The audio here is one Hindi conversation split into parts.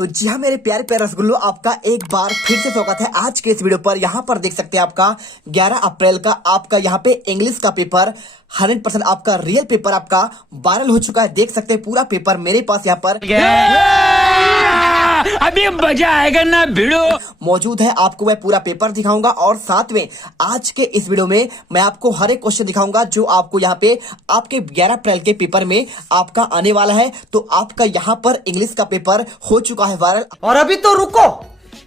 तो जी हाँ मेरे प्यारे प्यारे रसगुल्लो, आपका एक बार फिर से स्वागत है आज के इस वीडियो पर। यहाँ पर देख सकते हैं आपका 11 अप्रैल का आपका यहाँ पे इंग्लिश का पेपर 100% आपका रियल पेपर आपका वायरल हो चुका है। देख सकते हैं पूरा पेपर मेरे पास यहाँ पर अभी मजा आएगा ना भिड़ो मौजूद है। आपको मैं पूरा पेपर दिखाऊंगा और साथ में आज के इस वीडियो में मैं आपको हर एक क्वेश्चन दिखाऊंगा जो आपको यहाँ पे आपके 11 अप्रैल के पेपर में आपका आने वाला है। तो आपका यहाँ पर इंग्लिश का पेपर हो चुका है वायरल। और अभी तो रुको,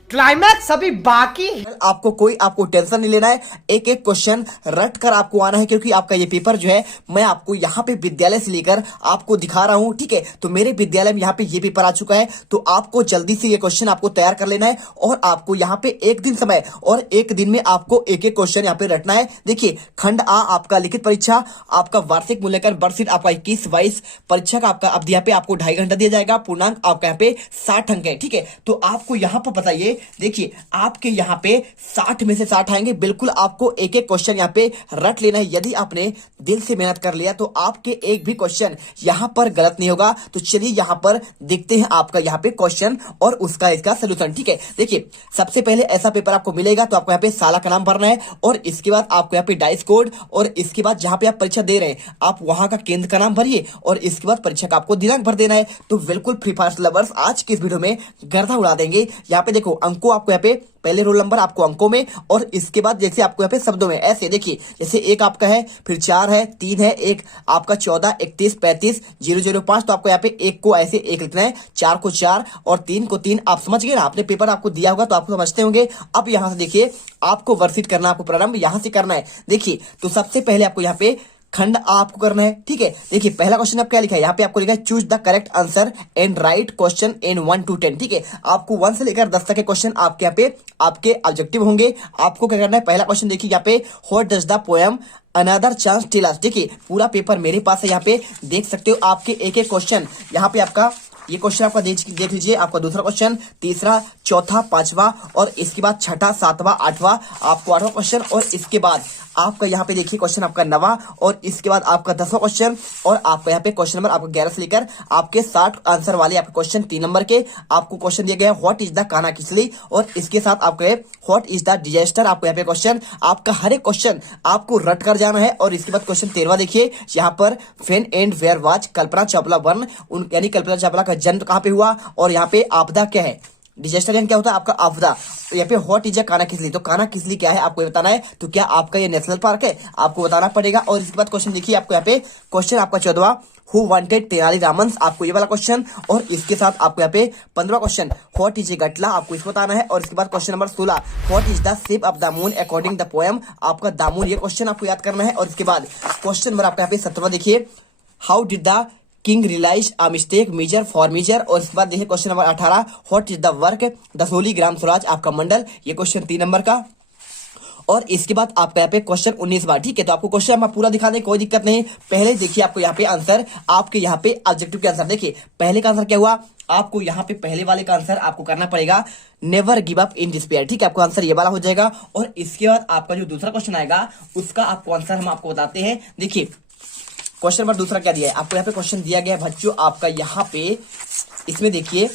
क्लाइमैक्स अभी बाकी। आपको टेंशन नहीं लेना है, एक एक क्वेश्चन रट कर आपको आना है, क्योंकि आपका ये पेपर जो है मैं आपको यहाँ पे विद्यालय से लेकर आपको दिखा रहा हूँ। ठीक है, तो मेरे विद्यालय में यहाँ पे ये पेपर आ चुका है, तो आपको जल्दी से ये क्वेश्चन आपको तैयार कर लेना है और आपको यहाँ पे एक दिन समय और एक दिन में आपको एक एक क्वेश्चन यहाँ पे रटना है। देखिए, खंड आ आपका लिखित परीक्षा, आपका वार्षिक मूल्यांकन वर्षित आपका 21-22 परीक्षा का आपका अब यहाँ पे आपको 2.5 घंटा दिया जाएगा। पूर्णांक आपका यहाँ पे 60 अंक है। ठीक है, तो आपको यहाँ पर बताइए, देखिए आपके यहाँ पे 60 में से 60 आएंगे। बिल्कुल आपको एक एक क्वेश्चन यहाँ पे रट लेना है। यदि आपने दिल से मेहनत कर लिया तो आपके एक भी क्वेश्चन यहाँ पर गलत नहीं होगा। तो चलिए यहाँ पर देखते हैं आपका यहाँ पे क्वेश्चन और उसका इसका सोल्यूशन। ठीक है, देखिए सबसे पहले ऐसा पेपर आपको मिलेगा तो आपको यहाँ पे साला का नाम भरना है और इसके बाद आपको यहाँ पे डाइस कोड और इसके बाद जहां पे आप परीक्षा दे रहे हैं आप वहां का केंद्र का नाम भरिए और इसके बाद परीक्षा का आपको दिनांक भर देना है। तो बिल्कुल फ्री फायर लवर्स आज के इस वीडियो में गर्दा उड़ा देंगे। यहाँ पे देखो अंकों आपको यहाँ पे पहले रोल नंबर आपको अंकों में और इसके बाद जैसे आपको यहाँ पे शब्दों में ऐसे देखिए, जैसे 1 आपका है, फिर 4 है, 3 है, 1 आपका 14, 31, 35, 005। तो आपको यहाँ पे 1 को ऐसे 1 लिखना है, 4 को 4 और 3 को 3। आप समझ गए ना, आपने पेपर आपको दिया होगा तो आपको समझते होंगे। अब यहाँ से देखिए आपको वर्षित करना, आपको प्रारंभ यहाँ से करना है। देखिए तो सबसे पहले आपको यहाँ पे खंड आपको करना है। ठीक है, देखिए पहला क्वेश्चन आप क्या लिखा है, यहाँ पे आपको लिखा है choose the correct answer and right question in 1 to 10। ठीक है, आपको 1 से लेकर 10 तक के क्वेश्चन आपके यहाँ पे आपके ऑब्जेक्टिव होंगे। आपको क्या करना है, पहला क्वेश्चन देखिए यहाँ पे what does the poem another chance tell us. देखिए पूरा पेपर मेरे पास है, यहाँ पे देख सकते हो आपके एक एक क्वेश्चन। यहाँ पे आपका ये क्वेश्चन आपका देख लीजिए, आपका दूसरा क्वेश्चन, तीसरा, चौथा, पांचवा और इसके बाद छठा, सातवां, आठवां, आपको 8वां क्वेश्चन और इसके बाद आपका यहाँ पे देखिए क्वेश्चन आपका 9वां और इसके बाद आपका 10वां क्वेश्चन और आपका यहाँ पे क्वेश्चन नंबर आपको 11 से लेकर आपके 60 आंसर वाले आपके क्वेश्चन 3 नंबर के आपको क्वेश्चन दिया गया है व्हाट इज द काना किसली और इसके साथ आपको व्हाट इज द डिजास्टर। आपको यहाँ पे क्वेश्चन आपका हर एक क्वेश्चन आपको रट कर जाना है। और इसके बाद क्वेश्चन 13वां देखिए, यहाँ पर when and where was Kalpana Chawla born, यानी कल्पना चावला का जन्म कहाँ पे हुआ और यहाँ पे आपदा क्या है, डिजास्टर यानी क्या होता है आपका आपदा। तो यहाँ पे व्हाट इज काना किसली, तो काना किसली क्या है आपको ये बताना है। तो क्या आपका ये नेशनल पार्क है, आपको बताना पड़ेगा। और इसके बाद क्वेश्चन देखिए आपको यहाँ पे क्वेश्चन आपका 14वां हु वांटेड तेनालीरामन, आपको ये वाला क्वेश्चन और इसके साथ आपको यहाँ पे 15वां क्वेश्चन व्हाट इज ए गटला, आपको इसको बताना है। और इसके बाद question number 16 what is the shape of the moon according the poem, आपका दामून ये क्वेश्चन आपको याद करना है। और इसके बाद क्वेश्चन नंबर आपका यहाँ पे 17वां देखिए how did the king realise a mistake major for major. और इसके बाद देखिए question number 18 what is the work Dasholi Gram Swaraj, आपका मंडल, ये क्वेश्चन 3 नंबर का। और इसके बाद आपका यहाँ पे क्वेश्चन 19 बार। ठीक है, तो आपको क्वेश्चन हम पूरा दिखा दें, कोई दिक्कत नहीं। पहले देखिए आपको यहाँ पे आंसर, आपके यहाँ पे ऑब्जेक्टिव के आंसर देखिए, पहले का आंसर क्या हुआ, आपको यहाँ पे पहले वाले का आंसर आपको करना पड़ेगा never give up in despair. ठीक है, आपको आंसर ये वाला हो जाएगा। और इसके बाद आपका जो दूसरा क्वेश्चन आएगा उसका आपको आंसर हम आपको बताते हैं। देखिए क्वेश्चन नंबर दूसरा क्या दिया है, आपको यहाँ पे क्वेश्चन दिया गया है बच्चों आपका यहाँ पे, इसमें देखिए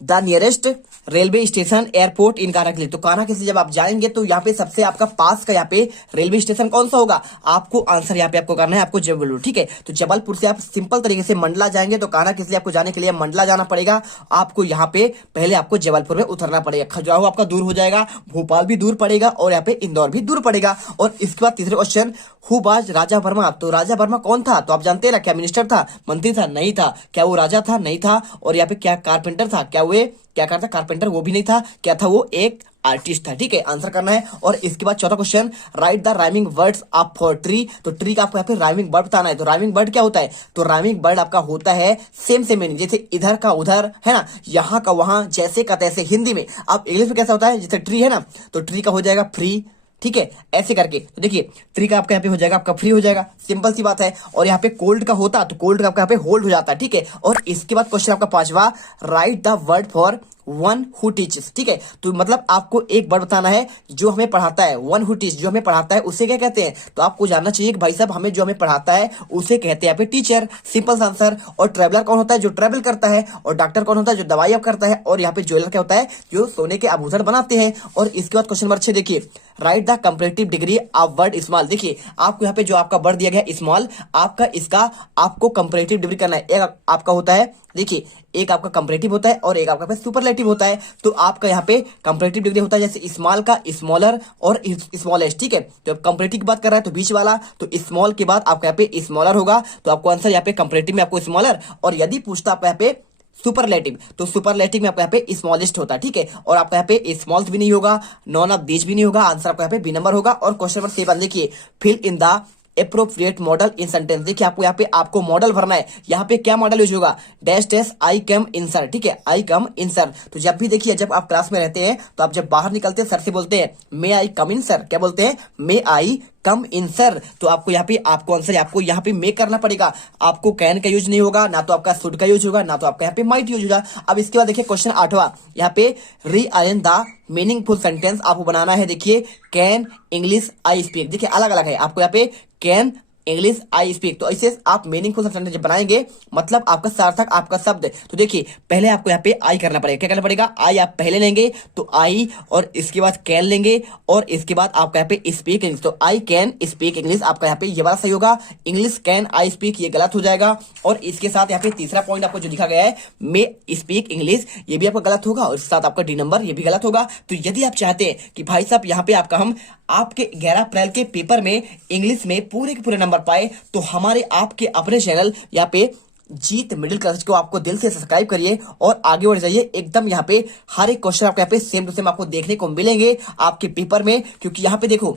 the nearest railway station airport in कानाकिसली। तो कानाकिसली जब आप जाएंगे तो यहाँ पे सबसे आपका पास का यहाँ पे रेलवे स्टेशन कौन सा होगा, आपको आंसर यहाँ पे आपको करना है आपको जबलपुर। ठीक है, तो जबलपुर से आप सिंपल तरीके से मंडला जाएंगे तो कानाकिसली आपको जाने के लिए मंडला जाना पड़ेगा। आपको यहाँ पे पहले आपको जबलपुर में उतरना पड़ेगा, खजुराहो आपका दूर हो जाएगा, भोपाल भी दूर पड़ेगा और यहाँ पे इंदौर भी दूर पड़ेगा। और इसके बाद तीसरे क्वेश्चन हु वाज राजा वर्मा, तो राजा वर्मा कौन था, तो आप जानते हैं ना, क्या मिनिस्टर था, मंत्री था, नहीं था, क्या वो राजा था, नहीं था। और यहाँ पे क्या कारपेंटर था, क्या वो क्या करता कारपेंटर, वो भी नहीं था, क्या था वो एक आर्टिस्ट था। ठीक है, आंसर करना है। और इसके बाद चौथा question right the rhyming words of for tree, तो ट्री का आपको यहाँ पे राइमिंग वर्ड बताना है। तो राइमिंग वर्ड क्या होता है, तो राइमिंग वर्ड आपका होता है सेम मीनिंग, जैसे इधर का उधर है ना, यहाँ का वहां, जैसे का तैसे। हिंदी में अब इंग्लिश में कैसा होता है, जैसे ट्री है ना तो ट्री का हो जाएगा फ्री। ठीक है, ऐसे करके तो देखिए ट्री का आपका यहाँ पे हो जाएगा आपका फ्री हो जाएगा, सिंपल सी बात है। और यहाँ पे कोल्ड का होता तो कोल्ड का आपका यहाँ पे होल्ड हो जाता है। ठीक है, और इसके बाद क्वेश्चन आपका 5वां write the word for one who teaches, ठीक है। तो मतलब आपको एक वर्ड बताना है जो हमें पढ़ाता है, वन हु टीच, जो हमें पढ़ाता है उसे क्या कहते हैं। तो आपको जानना चाहिए कि भाई साहब हमें जो हमें पढ़ाता है उसे कहते हैं यहाँ पे टीचर, सिंपल आंसर। और ट्रेवलर कौन होता है, जो ट्रेवल करता है। और डॉक्टर कौन होता है, जो दवाई करता है। और यहाँ पे ज्वेलर क्या होता है, जो सोने के आभूषण बनाते हैं। और इसके बाद क्वेश्चन नंबर 6 देखिए, right the comparative degree of word small. देखिए आपको यहाँ पे जो आपका वर्ड दिया गया है स्मॉल, आपका इसका आपको कंपैरेटिव डिग्री करना है। एक आपका होता है, देखिए एक आपका कंपैरेटिव होता है और एक आपका सुपरलेटिव होता है। तो आपका यहाँ पे कंपैरेटिव डिग्री होता है जैसे स्मॉल का स्मॉलर और स्मॉलेस्ट, ठीक है। तो अब कंपैरेटिव की बात कर रहा है तो बीच वाला, तो स्मॉल के बाद आपका यहाँ पे स्मॉलर होगा। तो आपको आंसर यहाँ पे कंपैरेटिव में आपको स्मॉलर, और यदि पूछता आपका यहाँ पे सुपरलेटिव, तो सुपरलेटिव में आपका यहाँ पे स्मॉलेस्ट होता है, ठीक है। और आपका यहाँ पे स्मॉल्स भी नहीं होगा, नॉन ऑफ दीज भी नहीं होगा, आंसर आपका यहाँ पे बी नंबर होगा। और क्वेश्चन नंबर 7 देखिए, fill in the appropriate modal in sentence. देखिए आपको यहाँ पे आपको मॉडल भरना है। यहाँ पे क्या मॉडल यूज होगा, dash dash I come in sir, ठीक है, आई कम इन सर। तो जब भी देखिए जब आप क्लास में रहते हैं तो आप जब बाहर निकलते हैं सर से बोलते हैं मे आई कम इन सर, क्या बोलते हैं, मे आई कम इन सर। तो आपको यहाँ पे आपको आंसर आपको यहाँ पे मेक करना पड़ेगा। आपको कैन का यूज नहीं होगा, ना तो आपका शुड का यूज होगा, ना तो आपका यहाँ पे माइट यूज होगा। अब इसके बाद देखिए क्वेश्चन 8वां, यहाँ पे रीअरेंज द मीनिंगफुल सेंटेंस आपको बनाना है। देखिए कैन इंग्लिश आई स्पीक, देखिए अलग अलग है। आपको यहाँ पे कैन इंग्लिश आई स्पीक, तो ऐसे आप मीनिंगफुल सेंटेंस जब बनाएंगे मतलब आपका सार्थक आपका शब्द। तो देखिए पहले आपको यहाँ पे आई करना पड़ेगा। क्या करना पड़ेगा, आई आप पहले लेंगे तो आई, और इसके बाद कैन लेंगे, और इसके बाद आपका यहाँ पे स्पीक इंग्लिश। तो आई कैन स्पीक इंग्लिश आपका यहाँ पे ये वाला सही होगा। इंग्लिश कैन आई स्पीक ये गलत हो जाएगा। और इसके साथ यहाँ पे तीसरा पॉइंट आपको जो लिखा गया है मे स्पीक इंग्लिश, ये भी आपका गलत होगा। और इसके साथ आपका डी नंबर ये भी गलत होगा। तो यदि आप चाहते हैं कि भाई साहब यहाँ पे आपका हम आपके 11 अप्रैल के पेपर में इंग्लिश में पूरे के पूरे नंबर पाए, तो हमारे आपके अपने चैनल यहाँ पे जीत मिडिल क्लास को आपको दिल से सब्सक्राइब करिए और आगे बढ़ जाइए। एकदम यहाँ पे हर एक क्वेश्चन आपको यहाँ पे सेम टू सेम आपको देखने को मिलेंगे आपके पेपर में। क्योंकि यहाँ पे देखो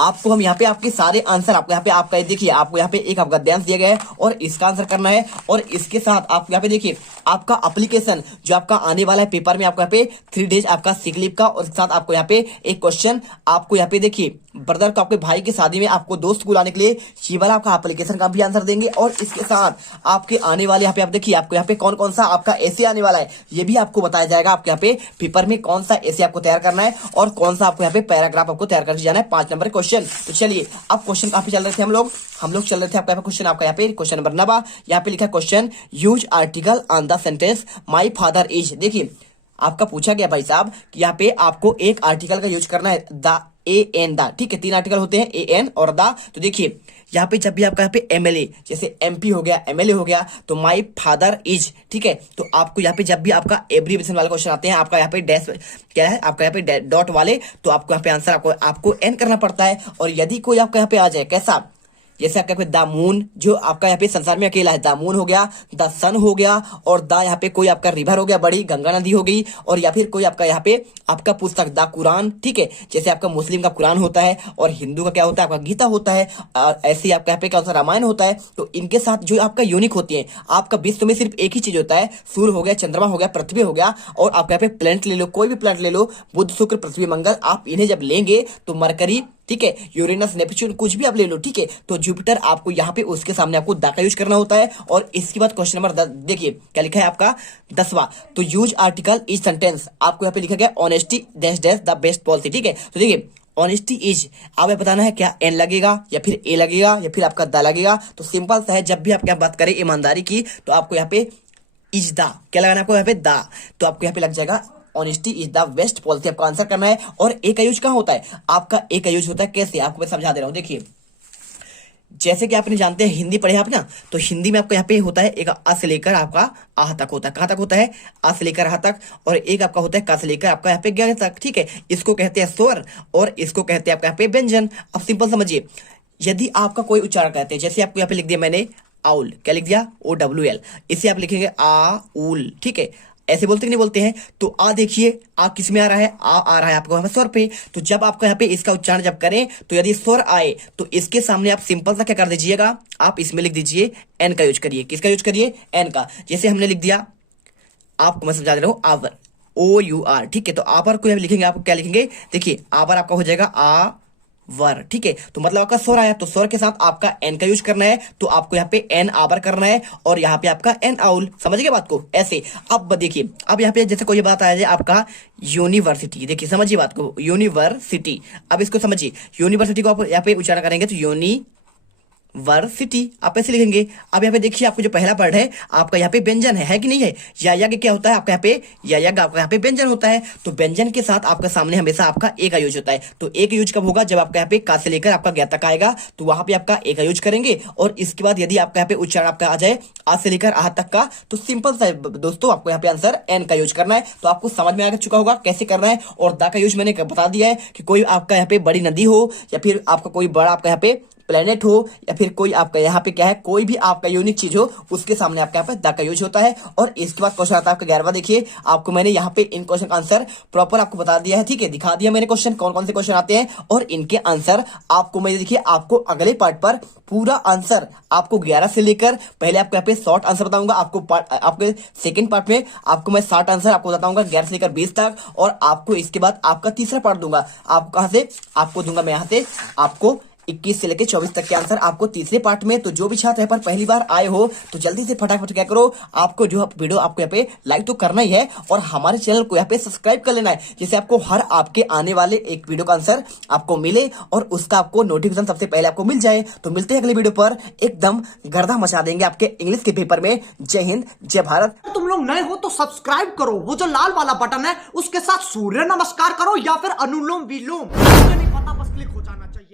आपको हम यहाँ पे आपके सारे आंसर आपको यहाँ पे आपका देखिए आपको यहाँ पे एक आपका गद्यांश दिया गया है और इसका आंसर करना है। और इसके साथ आप यहाँ पे देखिए आपका एप्लीकेशन जो आपका आने वाला है पेपर में, आपको यहाँ पे 3 डेज आपका सिक लीव का। और इसके साथ आपको यहाँ पे एक क्वेश्चन आपको यहाँ पे देखिए ब्रदर को आपके भाई की शादी में आपको दोस्त को लाने के लिए ये वाला आपका एप्लीकेशन का भी आंसर देंगे। और इसके साथ आपके आने वाले यहाँ पे आप देखिए आपको यहाँ पे कौन कौन सा आपका ऐसे आने वाला है ये भी आपको बताया जाएगा। आपके यहाँ पे पेपर में कौन सा ऐसे आपको तैयार करना है और कौन सा आपको यहाँ पे पैराग्राफ आपको तैयार करके जाना है 5 नंबर क्वेश्चन। तो चलिए अब क्वेश्चन काफी चल रहे थे हम लोग चल रहे थे आपका क्वेश्चन आपका यहाँ पे क्वेश्चन नंबर 9 यहाँ पे लिखा question use article on the sentence my father is. देखिए आपका पूछा गया भाई साहब कि यहाँ पे आपको एक आर्टिकल का यूज करना है द ए एन द, ठीक है। 3 आर्टिकल होते हैं ए एन और द। तो देखिए यहाँ पे जब भी आपका यहाँ पे एमएलए जैसे एमपी हो गया एमएलए हो गया तो माई फादर इज, ठीक है। तो आपको यहाँ पे जब भी आपका एब्रीविएशन वाले क्वेश्चन आते हैं आपका यहाँ पे डैश क्या है आपका यहाँ पे डॉट वाले, तो आपको यहाँ पे आंसर आपको एन करना पड़ता है। और यदि कोई आपका यहाँ पे आ जाए कैसा, जैसे आपका द मून जो आपका यहाँ पे संसार में अकेला है, द मून हो गया, द सन हो गया, और द यहाँ पे कोई आपका रिवर हो गया बड़ी गंगा नदी हो गई, और या फिर कोई आपका यहाँ पे आपका पुस्तक द कुरान, ठीक है। जैसे आपका मुस्लिम का कुरान होता है और हिंदू का क्या होता है आपका गीता होता है, ऐसे ही आपका यहाँ पे कौन सा रामायण होता है। तो इनके साथ जो आपका यूनिक होती है आपका विश्व में सिर्फ एक ही चीज होता है, सूर्य हो गया, चंद्रमा हो गया, पृथ्वी हो गया। और आपका यहाँ पे प्लेनेट ले लो, कोई भी प्लेनेट ले लो, बुध शुक्र पृथ्वी मंगल, आप इन्हें जब लेंगे तो मरकरी, ठीक है, यूरेनस नेपच्यून कुछ भी आप ले लो, ठीक है। तो जुपिटर आपको यहाँ पे उसके सामने आपको दा का यूज करना होता है। और इसके बाद क्वेश्चन नंबर 10 देखिए क्या लिखा है आपका 10वां, तो यूज आर्टिकल इज सेंटेंस आपको यहाँ पे लिखा गया honesty dash dash the best policy, ठीक है। तो देखिए ऑनेस्टी इज आप बताना है क्या एन लगेगा या फिर ए लगेगा या फिर आपका द लगेगा। तो सिंपल सा है, जब भी आप क्या बात करें ईमानदारी की तो आपको यहाँ पे इज द क्या लगाना है आपको यहाँ पे द, तो आपको यहाँ पे लग जाएगा honesty is the best policy, आपको आंसर करना है। और ए का यूज कहाँ होता है, आपका ए का यूज होता है कैसे आपको मैं समझा दे रहा हूँ। देखिए जैसे कि आपने जानते हैं हिंदी पढ़े आप ना, तो हिंदी में आपको यहाँ पे होता है एक अ से लेकर आपका आह तक होता है। कहाँ तक होता है, आ से लेकर आह तक। और एक आपका होता है का से लेकर आपका यहाँ पे ग तक, ठीक है। इसको कहते हैं स्वर और इसको कहते हैं आपका यहाँ पे व्यंजन। अब सिंपल समझिए, यदि आपका कोई उच्चारण कहते हैं, जैसे आपको यहाँ पे लिख दिया मैंने आउल, क्या लिख दिया OWL, इसे आप लिखेंगे आउल, ठीक है। ऐसे बोलते कि नहीं बोलते हैं। तो आ देखिए आ किस में आ रहा है, आ रहा है आपको यहाँ स्वर पे। तो जब आपको यहाँ पे इसका उच्चारण जब करें तो यदि स्वर आए तो इसके सामने आप सिंपल सा क्या कर दीजिएगा, आप इसमें लिख दीजिए एन का यूज करिए। किसका यूज करिए, एन का। जैसे हमने लिख दिया, आपको मैं समझा दे रहा हूँ आवर, OUR, ठीक है। तो आवर को लिखेंगे, आपको क्या लिखेंगे, देखिए आवर आपका हो जाएगा आ वर, ठीक है। तो मतलब आपका स्वर आया, तो स्वर के साथ आपका एन का यूज करना है, तो आपको यहाँ पे एन आवर करना है और यहाँ पे आपका एन आउल। समझ गए बात को? ऐसे अब देखिए, अब यहाँ पे जैसे कोई बात आया जाए आपका यूनिवर्सिटी, देखिए समझिए बात को, यूनिवर्सिटी। अब इसको समझिए, यूनिवर्सिटी को आप यहाँ पे उच्चारण करेंगे तो यूनिवर्सिटी आप ऐसे लिखेंगे। अब यहाँ पे देखिए, आपको जो पहला वर्ड है आपका यहाँ पे व्यंजन है कि नहीं है? या यज्ञ क्या होता है आपका यहाँ पे? या यज्ञ आपका यहाँ पे व्यंजन होता है। तो व्यंजन के साथ आपका सामने हमेशा आपका ए का यूज होता है। तो ए का यूज कब होगा? जब आपका यहाँ पे का से लेकर आपका ज्ञ तक आएगा, तो वहां पे आपका ए का यूज करेंगे। और इसके बाद यदि आपका यहाँ पे उच्चारण आपका आ जाए आ से लेकर आ तक का, तो सिंपल सा है दोस्तों, आपको यहाँ पे आंसर एन का यूज करना है। तो आपको समझ में आ चुका होगा कैसे करना है। और दा का यूज मैंने बता दिया है कि कोई आपका यहाँ पे बड़ी नदी हो, या फिर आपका कोई बड़ा आपका यहाँ पे प्लेनेट हो, या फिर कोई आपका यहाँ पे क्या है, कोई भी आपका यूनिक चीज हो, उसके सामने आपके यहाँ पे द का यूज होता है। और इसके बाद क्वेश्चन आता है आपका 11वां। देखिए, आपको मैंने यहाँ पे इन क्वेश्चन का आंसर प्रॉपर आपको बता दिया है, ठीक है, दिखा दिया मैंने क्वेश्चन कौन कौन से क्वेश्चन आते हैं और इनके आंसर आपको मैं देखिए, आपको अगले पार्ट पर पूरा आंसर आपको 11 से लेकर, पहले आपको यहाँ पे शॉर्ट आंसर बताऊंगा, आपके सेकंड पार्ट में आपको मैं 60 आंसर आपको बताऊंगा 11 से लेकर 20 तक, और आपको इसके बाद आपका तीसरा पार्ट दूंगा। आपको कहां से आपको दूंगा मैं? यहाँ से आपको 21 से लेकर 24 तक के आंसर आपको तीसरे पार्ट में। तो जो भी छात्र यहाँ पर पहली बार आए हो, तो जल्दी से फटाफट क्या करो, आपको जो वीडियो आपको यहाँ पे लाइक तो करना ही है, और हमारे चैनल को यहाँ पे सब्सक्राइब कर लेना है, जिससे आपको हर आपके आने वाले एक वीडियो का आंसर आपको मिले और उसका आपको नोटिफिकेशन सबसे पहले आपको मिल जाए। तो मिलते हैं अगले वीडियो पर, एकदम गर्दा मचा देंगे आपके इंग्लिश के पेपर में। जय हिंद, जय भारत। तुम लोग नए हो तो सब्सक्राइब करो, वो जो लाल वाला बटन है उसके साथ सूर्य नमस्कार करो या फिर अनुलोम विलोम, मुझे नहीं पता, बस क्लिक हो जाना चाहिए।